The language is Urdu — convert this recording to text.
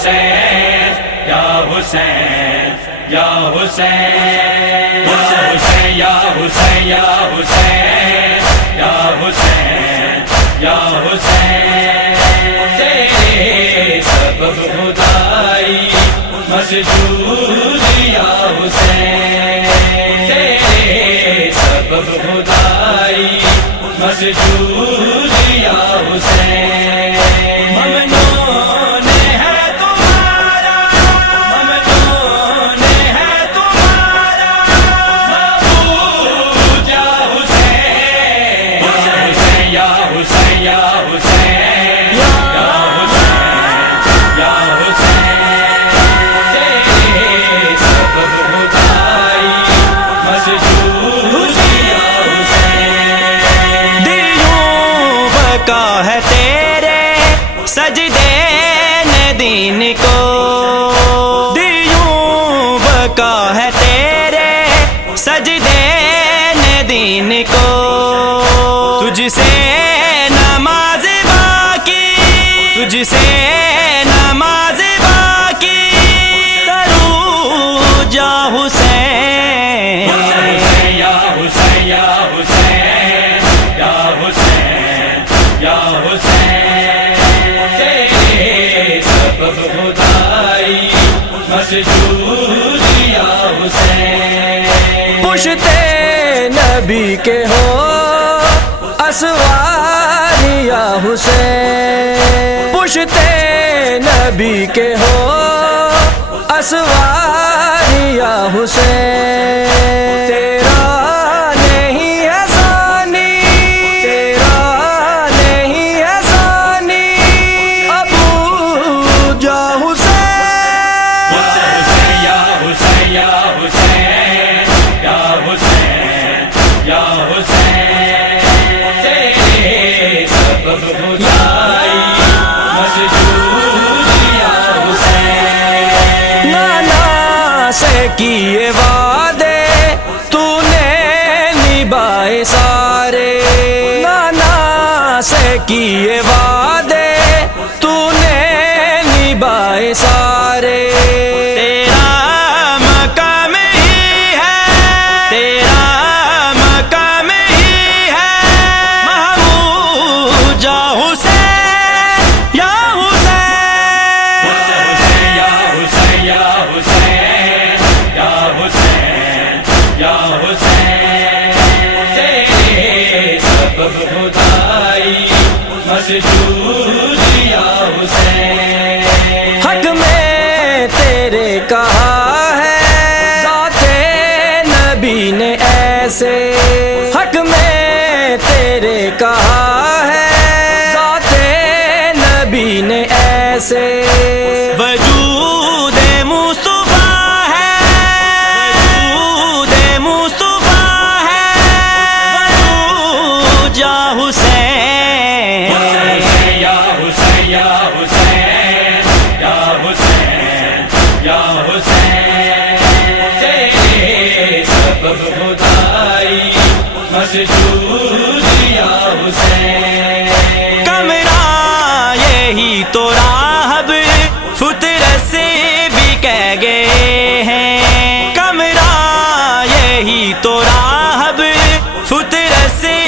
حسین یا حسین یا حسین یا حسین یا حسین یا حسین یا حسین تیرے سبب خدائی مسجود یا حسین تیرے سبب خدائی مسجود یا حسین ممنون ہے تمہارا ممنون ہے تمہارا محبوب یا حسین حسین یا حسین یا حسین یا حسین یا حسین تیرے سبب خدائی مسجود یا حسین دیوں بقا ہے تیرے سجدے نے دین کو دیوں بقا ہے تیرے سجدے نے دین کو تجھ سے نماز باقی تجھ سے نماز باقی کروں جا حسین یا حسین یا حسین یا حسین یا حسین تیرے سبب خدائی مسجود یا حسین پشت نبی کے ہو اسوار یا حسین پشت نبی کے ہو اسوار یا حسین تیرا نہیں ہے ثانی تیرا نہیں ہے ثانی ابو جا حسین یا حسین یا حسین یا حسین یا حسین تیرے سبب خدائی مسجود یا حسین نانا سے کیے وعدے تو نے نبھائے سارے نانا سے کیے وعدے تو نے نبھائے سارے تیرا مقام ہی ہے تیرا مقام ہی ہے محمود جا حسین یا حسین یا حسین یا حسین یا حسین یا حسین تیرے سبب خدائی مسجود یا حسین حق میں تیرے کہا ہے ذات نبی نے ایسے حق میں تیرے کہا ہے ذات نبی نے ایسے وجود مصطفیٰ ہے وجود مصطفیٰ ہے وجود جا حسین یا حسین یا حسین یا حسین یا حسین تیرے سبب خدائی مسجود یا حسین کمرہ یہی تو راہب فطرت سے بھی کہہ گئے ہیں کمرہ یہی تو راہب فطرت سے